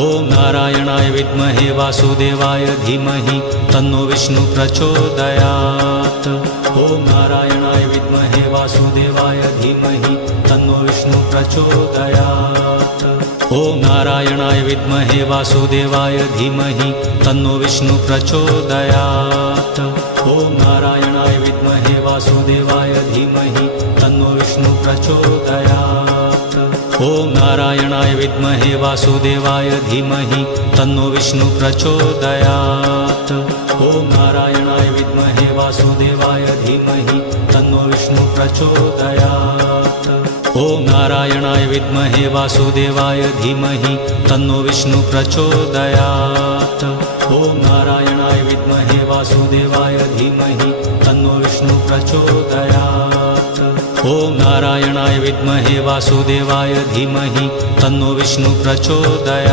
ॐ नारायणाय विद्महे वासुदेवाय धीमहि तन्नो विष्णु प्रचोदयात्। ॐ नारायणाय विद्महे वासुदेवाय धीमहि तन्नो विष्णु प्रचोदयात्। ॐ नारायणाय विद्महे वासुदेवाय धीमहि तन्नो विष्णु प्रचोदयात्। ॐ नारायणाय विद्महे वासुदेवाय धीमहि तन्नो विष्णु प्रचोदयात्। ॐ नारायणाय विद्महे वासुदेवाय धीमहि तन्नो विष्णु प्रचोदयात्। ॐ नारायणाय विद्महे वासुदेवाय धीमहि तन्नो विष्णु प्रचोदयात्। ॐ नारायणाय विद्महे वासुदेवाय धीमहि तन्नो विष्णु प्रचोदयात्। ॐ नारायणाय विद्महे वासुदेवाय धीमहि तन्नो विष्णु प्रचोदयात्। ॐ नारायणाय विद्महे वासुदेवाय धीमहि तन्नो विष्णु प्रचोदयात्।